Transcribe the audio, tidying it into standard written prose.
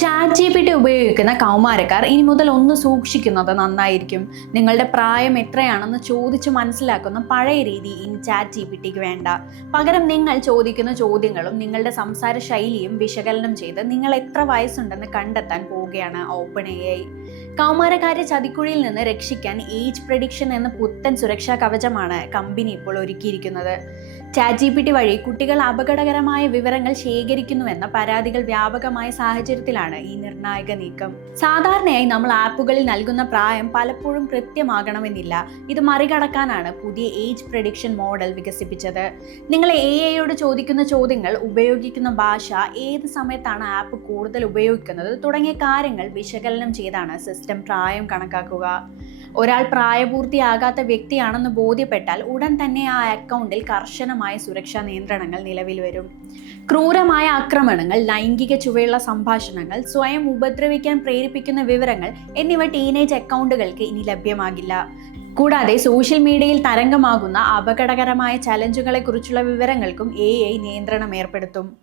ChatGPT ഉപയോഗിക്കുന്ന കൗമാരക്കാർ ഇനി മുതൽ ഒന്ന് സൂക്ഷിക്കുന്നത് നന്നായിരിക്കും. നിങ്ങളുടെ പ്രായം എത്രയാണെന്ന് ചോദിച്ച് മനസ്സിലാക്കുന്ന പഴയ രീതി ഇനി ChatGPTക്ക് വേണ്ട. പകരം നിങ്ങൾ ചോദിക്കുന്ന ചോദ്യങ്ങളും നിങ്ങളുടെ സംസാര ശൈലിയും വിശകലനം ചെയ്ത് നിങ്ങൾ എത്ര വയസ്സുണ്ടെന്ന് കണ്ടെത്താൻ പോവുകയാണ് OpenAI. കൗമാരക്കാരെ ചതിക്കുഴിയിൽ നിന്ന് രക്ഷിക്കാൻ ഏജ് പ്രെഡിക്ഷൻ എന്ന പുത്തൻ സുരക്ഷാ കവചമാണ് കമ്പനി ഇപ്പോൾ ഒരുക്കിയിരിക്കുന്നത്. ChatGPT വഴി കുട്ടികൾ അപകടകരമായ വിവരങ്ങൾ ശേഖരിക്കുന്നുവെന്ന പരാതികൾ വ്യാപകമായ സാഹചര്യത്തിലാണ് ഈ നിർണായക നീക്കം. സാധാരണയായി നമ്മൾ ആപ്പുകളിൽ നൽകുന്ന പ്രായം പലപ്പോഴും കൃത്യമാകണമെന്നില്ല. ഇത് മറികടക്കാനാണ് പുതിയ ഏജ് പ്രെഡിക്ഷൻ മോഡൽ വികസിപ്പിച്ചത്. നിങ്ങൾ AI ചോദിക്കുന്ന ചോദ്യങ്ങൾ, ഉപയോഗിക്കുന്ന ഭാഷ, ഏത് സമയത്താണ് ആപ്പ് കൂടുതൽ ഉപയോഗിക്കുന്നത് തുടങ്ങിയ കാര്യങ്ങൾ വിശകലനം ചെയ്താണ് സിസ്റ്റം പ്രായം കണക്കാക്കുക. ഒരാൾ പ്രായപൂർത്തിയാകാത്ത വ്യക്തിയാണെന്ന് ബോധ്യപ്പെട്ടാൽ ഉടൻ തന്നെ ആ അക്കൗണ്ടിൽ കർശനമായ സുരക്ഷാ നിയന്ത്രണങ്ങൾ നിലവിൽ വരും. ക്രൂരമായ ആക്രമണങ്ങൾ, ലൈംഗിക ചുവയുള്ള സംഭാഷണങ്ങൾ, സ്വയം ഉപദ്രവിക്കാൻ പ്രേരിപ്പിക്കുന്ന വിവരങ്ങൾ എന്നിവ ടീനേജ് അക്കൗണ്ടുകൾക്ക് ഇനി ലഭ്യമാകില്ല. കൂടാതെ സോഷ്യൽ മീഡിയയിൽ തരംഗമാകുന്ന അപകടകരമായ ചലഞ്ചുകളെക്കുറിച്ചുള്ള വിവരങ്ങൾക്കും AI നിയന്ത്രണം ഏർപ്പെടുത്തും.